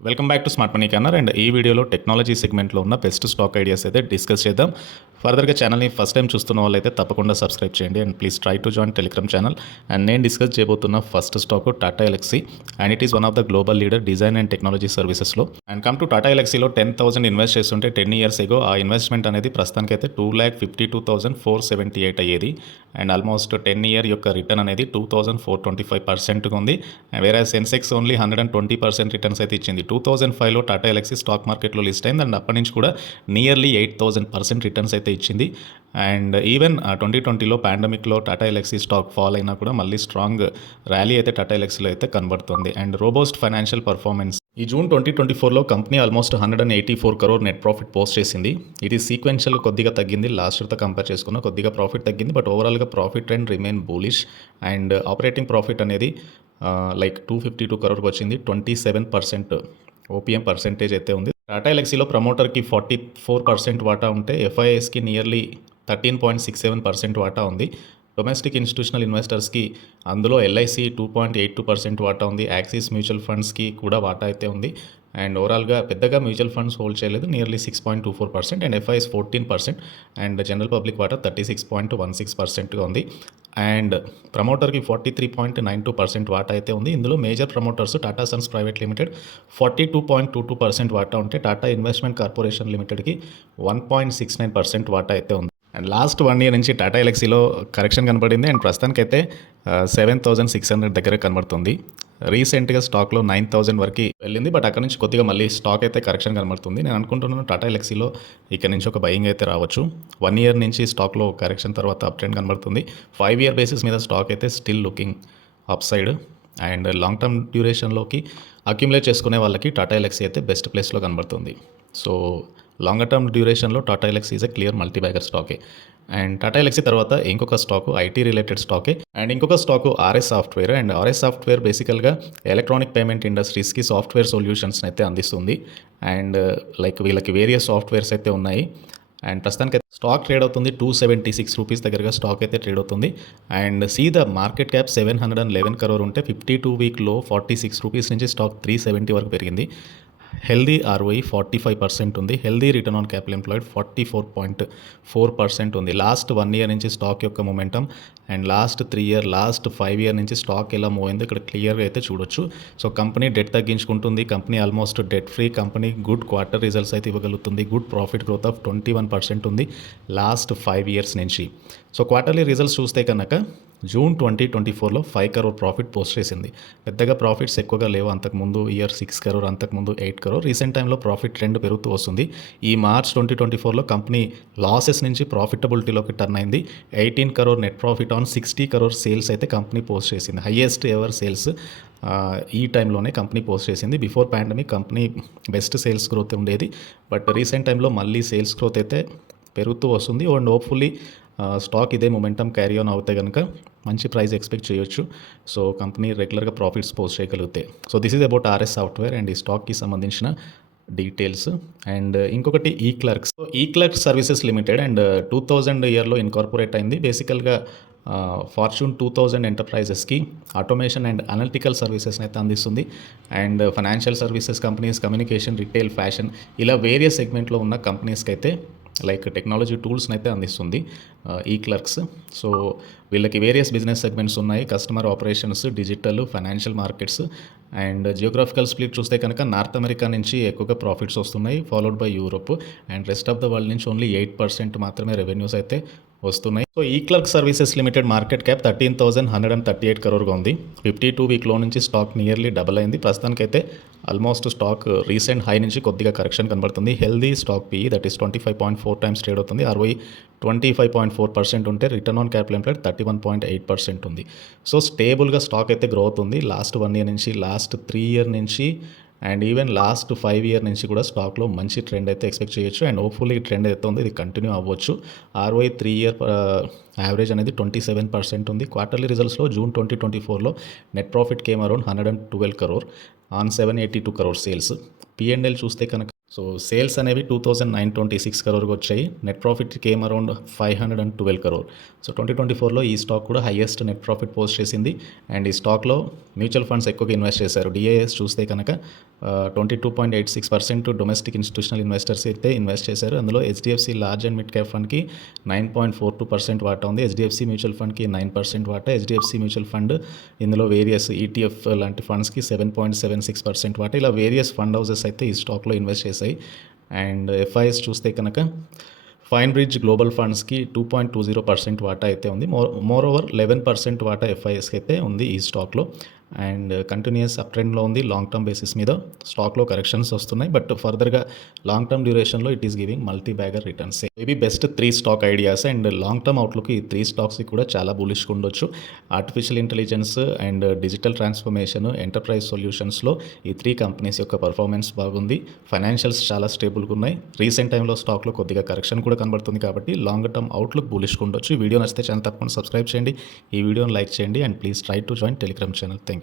Welcome back to smart money corner and ఈ వీడియోలో technology సెగ్మెంట్లో ఉన్న బెస్ట్ స్టాక్ ఐడియాస్ అయితే డిస్కస్ చేద్దాం. ఫర్దర్గా ఛానల్ని ఫస్ట్ టైం చూస్తున్న వాళ్ళైతే తప్పకుండా సబ్స్క్రైబ్ చేయండి and please try to join Telegram channel. And నేను డిస్కస్ చేయబోతున్న first stock Tata Elxsi and it is one of the global leader design and technology సర్వీసెస్లో. అండ్ కమ్ టు టాటా ఎలక్సీలో 10,000 ఇన్వెస్ట్ చేస్తుంటే 10 years ఎగో ఆ ఇన్వెస్ట్మెంట్ అనేది ప్రస్తుతానికైతే 2,52,478 అయ్యేది. అండ్ ఆల్మోస్ట్ 10 year యొక్క రిటర్న్ అనేది 2,425% ఉంది. అండ్ వేరే సెన్సెక్స్ ఓన్లీ 120% రిటర్న్స్ అయితే ఇచ్చింది. 2005లో టాటా ఎలక్సీ స్టాక్ మార్కెట్లో లిస్ట్ అయింది అండ్ అప్పటి నుంచి కూడా నియర్లీ 8,000% రిటర్న్స్ అయితే ఇచ్చింది. అండ్ ఈవెన్ 2020లో పాండమిక్లో టాటా ఎలక్సీ స్టాక్ ఫాల్ అయినా కూడా మళ్ళీ స్ట్రాంగ్ ర్యాలీ అయితే టాటా ఎలక్సీలో అయితే కనబడుతుంది. అండ్ రోబోస్ట్ ఫైనాన్షియల్ పర్ఫార్మెన్స్ ఈ జూన్ 2024లో company almost 184 crore net profit post చేసింది. ఇది సీక్వెన్షియల్ కొద్దిగా తగ్గింది, లాస్ట్ ఇయర్తో కంపేర్ చేసుకున్న కొద్దిగా ప్రాఫిట్ తగ్గింది, బట్ ఓవరాల్గా profit trend remain bullish. And operating profit అనేది లైక్ 252 crore వచ్చింది. 27% ఓపీఎం పర్సెంటేజ్ అయితే ఉంది. టాటా ఎలక్సీలో ప్రమోటర్కి 44% వాటా ఉంటే ఎఫ్ఐఎస్కి నియర్లీ 13.67% వాటా ఉంది. డొమెస్టిక్ ఇన్స్టిట్యూషనల్ ఇన్వెస్టర్స్కి అందులో ఎల్ఐసి 2.82% వాటా ఉంది. యాక్సిస్ మ్యూచువల్ ఫండ్స్కి కూడా వాటా అయితే ఉంది. అండ్ ఓవరాల్గా పెద్దగా మ్యూచువల్ ఫండ్స్ హోల్డ్ చేయలేదు, nearly 6.24%. And FIs 14%. And general public వాటా 36.16%గా ఉంది. అండ్ ప్రమోటర్కి 43.92% వాటా అయితే ఉంది. ఇందులో major promoters Tata Sons private limited 42.22% వాటా ఉంటే టాటా ఇన్వెస్ట్మెంట్ కార్పొరేషన్ లిమిటెడ్కి 1.69% వాటా అయితే ఉంది. అండ్ లాస్ట్ 1 year నుంచి టాటా ఎలక్సీలో కరెక్షన్ కనబడింది అండ్ ప్రస్తుతానికైతే 7,600 దగ్గర కనబడుతుంది. రీసెంట్గా స్టాక్లో 9,000 వరకు వెళ్ళింది, బట్ అక్కడ నుంచి కొద్దిగా మళ్ళీ స్టాక్ అయితే కరెక్షన్ కనబడుతుంది. నేను అనుకుంటున్నాను టాటా ఎలక్సీలో ఇక్కడ నుంచి ఒక బయింగ్ అయితే రావచ్చు. 1 year నుంచి స్టాక్లో కరెక్షన్ తర్వాత అప్ ట్రెండ్ కనబడుతుంది. 5 year బేసిస్ మీద స్టాక్ అయితే still looking upside. And long term డ్యూరేషన్లోకి అక్యుములేట్ చేసుకునే వాళ్ళకి టాటా ఎలక్సీ అయితే బెస్ట్ ప్లేస్లో కనబడుతుంది. సో లాంగర్ టర్మ్ డ్యూరేషన్లో Tata Elxsi is a clear multibagger స్టాకే. అండ్ టాటా ఎలక్సీ తర్వాత ఇంకొక స్టాకు ఐటీ రిలేటెడ్ స్టాకే. అండ్ ఇంకొక stock RS software. And RS software బేసికల్గా ఎలక్ట్రానిక్ పేమెంట్ ఇండస్ట్రీస్కి సాఫ్ట్వేర్ సొల్యూషన్స్ని అయితే అందిస్తుంది. అండ్ లైక్ వీళ్ళకి వేరియస్ సాఫ్ట్వేర్స్ అయితే ఉన్నాయి. అండ్ ప్రస్తుతానికి స్టాక్ ట్రేడ్ అవుతుంది 276 రూపీస్ దగ్గరగా స్టాక్ అయితే ట్రేడ్ అవుతుంది. And see the market cap 711 crore ఉంటే 52 week లో 46 రూపీస్ నుంచి స్టాక్ 370 వరకు పెరిగింది. హెల్దీ ఆర్ఓఈ 45% ఉంది. Healthy return on capital employed 44.4% ఉంది. లాస్ట్ 1 year నుంచి స్టాక్ యొక్క momentum and last 3 year, last 5 year నుంచి స్టాక్ ఎలా మూవ్ అయిందో ఇక్కడ క్లియర్గా అయితే చూడొచ్చు. సో కంపెనీ డెట్ తగ్గించుకుంటుంది, company almost debt free company, good quarter results అయితే ఇవ్వగలుగుతుంది, గుడ్ ప్రాఫిట్ గ్రోత్ ఆఫ్ 21% ఉంది లాస్ట్ 5 years నుంచి. సో క్వార్టర్లీ రిజల్ట్స్ చూస్తే కనుక జూన్ 2024లో 5 crore ప్రాఫిట్ పోస్ట్ చేసింది. పెద్దగా ప్రాఫిట్స్ ఎక్కువగా లేవు. అంతకుముందు ఇయర్ 6 crore, అంతకుముందు 8 crore. రీసెంట్ టైంలో ప్రాఫిట్ ట్రెండ్ పెరుగుతూ వస్తుంది. ఈ మార్చ్ 2024లో కంపెనీ లాసెస్ నుంచి ప్రాఫిటబిలిటీలోకి టర్న్ అయింది. 18 crore net profit on 60 crore sales అయితే కంపెనీ పోస్ట్ చేసింది. హైయెస్ట్ ఎవర్ సేల్స్ ఈ టైంలోనే కంపెనీ పోస్ట్ చేసింది. Before pandemic company best sales growth ఉండేది, బట్ రీసెంట్ టైంలో మళ్ళీ సేల్స్ గ్రోత్ అయితే పెరుగుతూ వస్తుంది. అండ్ హోప్ఫుల్లీ స్టాక్ ఇదే మొమెంటం క్యారీ ఆన్ అవుతే కనుక మంచి ప్రైస్ ఎక్స్పెక్ట్ చేయొచ్చు. సో కంపెనీ రెగ్యులర్గా ప్రాఫిట్స్ పోస్ట్ చేయగలుగుతాయి. So this is about RS software and ఈ స్టాక్కి సంబంధించిన డీటెయిల్స్. అండ్ ఇంకొకటి ఈ క్లర్క్స్. సో ఈ క్లర్క్స్ సర్వీసెస్ లిమిటెడ్ అండ్ 2000 ఇయర్లో ఇన్కార్పొరేట్ అయింది. బేసికల్గా ఫార్చ్యూన్ 2000 ఎంటర్ప్రైజెస్కి ఆటోమేషన్ అండ్ అనలిటికల్ సర్వీసెస్ని అయితే అందిస్తుంది. And financial services companies, communication, retail, fashion ఇలా వేరియస్ సెగ్మెంట్లో ఉన్న కంపెనీస్కి అయితే లైక్ టెక్నాలజీ టూల్స్ని అయితే అందిస్తుంది ఈ క్లర్క్స్. సో వీళ్ళకి వేరియస్ బిజినెస్ సెగ్మెంట్స్ ఉన్నాయి, customer operations, digital, financial markets. And geographical split చూస్తే కనుక నార్త్ అమెరికా నుంచి ఎక్కువగా ప్రాఫిట్స్ వస్తున్నాయి, followed by Europe. And rest of the world నుంచి ఓన్లీ 8% మాత్రమే రెవెన్యూస్ అయితే వస్తున్నాయి. సో ఈ clerk services limited market cap 13,138 crore ఉంది. 52 week లో నుంచి స్టాక్ నియర్లీ డబల్ అయింది. ప్రస్తుతానికైతే ఆల్మోస్ట్ స్టాక్ రీసెంట్ హై నుంచి కొద్దిగా కరెక్షన్ కనబడుతుంది. Healthy stock PE that is 25.4 times trade అవుతుంది. ఆర్ఓఈ 25.4% ఉంటే రిటర్న్ ఆన్ క్యాపిటల్ ఎంప్లాయిడ్ 31.8% ఉంది. సో స్టేబుల్గా స్టాక్ అయితే గ్రోత్ ఉంది లాస్ట్ 1 year నుంచి, లాస్ట్ 3 year నుంచి అండ్ ఈవెన్ లాస్ట్ 5 year నుంచి కూడా స్టాక్లో మంచి ట్రెండ్ అయితే ఎక్స్పెక్ట్ చేయొచ్చు. అండ్ హోప్ఫుల్లీ ఈ ట్రెండ్ అయితే ఉంది, ఇది కంటిన్యూ అవ్వచ్చు. ఆర్ఓఐ 3 year యావరేజ్ అనేది 27% ఉంది. క్వార్టర్లీ రిజల్ట్స్లో జూన్ 2024లో net profit came around 112 crore on 782 crore sales. P and L చూస్తే కనుక సో సేల్స్ అనేవి 2,926 crore వచ్చాయి. Net profit came around 512 crore. So 2024లో ఈ స్టాక్ కూడా హైయెస్ట్ నెట్ ప్రాఫిట్ పోస్ట్ చేసింది. అండ్ ఈ స్టాక్లో మ్యూచువల్ ఫండ్స్ ఎక్కువగా ఇన్వెస్ట్ చేశారు. డిఐఎస్ చూస్తే కనుక 22.86% డొమెస్టిక్ ఇన్స్టిట్యూషనల్ ఇన్వెస్టర్స్ అయితే ఇన్వెస్ట్ చేశారు. అందులో HDFC large and mid cap ఫండ్కి 9.42% వాటా ఉంది. హెచ్డిఎఫ్సి మ్యూచువల్ ఫండ్కి 9% వాటా. హెచ్డిఎఫ్సి మ్యూచువల్ ఫండ్ ఇందులో వేరియస్ ఈటీఎఫ్ లాంటి ఫండ్స్కి 7.76% వాటా. ఇలా వేరియస్ ఫండ్ హౌసెస్ అయితే ఈ స్టాక్లో ఇన్వెస్ట్ చేశాయి. అండ్ ఎఫ్ఐఎస్ చూస్తే కనుక ఫైన్ బ్రిడ్జ్ గ్లోబల్ ఫండ్స్కి 2.20% వాటా అయితే ఉంది. మోర్ ఓవర్ 11% వాటా ఎఫ్ఐఎస్కి అయితే ఉంది ఈ స్టాక్లో. అండ్ కంటిన్యూస్ అప్ ట్రెండ్లో ఉంది. లాంగ్ టర్మ్ బేసిస్ మీద స్టాక్లో కరెక్షన్స్ వస్తున్నాయి, బట్ ఫర్దర్గా లాంగ్ టర్మ్ డ్యూరేషన్లో it is giving multi bagger returns. Maybe best 3 stock ideas. And long term outlook ఈ 3 స్టాక్స్కి కూడా చాలా బులిష్గా ఉండొచ్చు. Artificial intelligence and digital transformation, enterprise సొల్యూషన్స్లో ఈ 3 కంపెనీస్ యొక్క పర్ఫార్మెన్స్ బాగుంది. ఫైనాన్షియల్స్ చాలా స్టేబుల్గా ఉన్నాయి. రీసెంట్ టైంలో స్టాక్లో కొద్దిగా కరెక్షన్ కూడా కనబడుతుంది కాబట్టి లాంగ్ టర్మ్ అవుట్లుక్ బులిష్గా ఉండొచ్చు. ఈ వీడియో నచ్చితే ఛానల్ తప్పకుండా సబ్స్క్రైబ్ చేయండి. ఈ వీడియోని లైక్ చేయండి and please try to join Telegram channel. Thank you.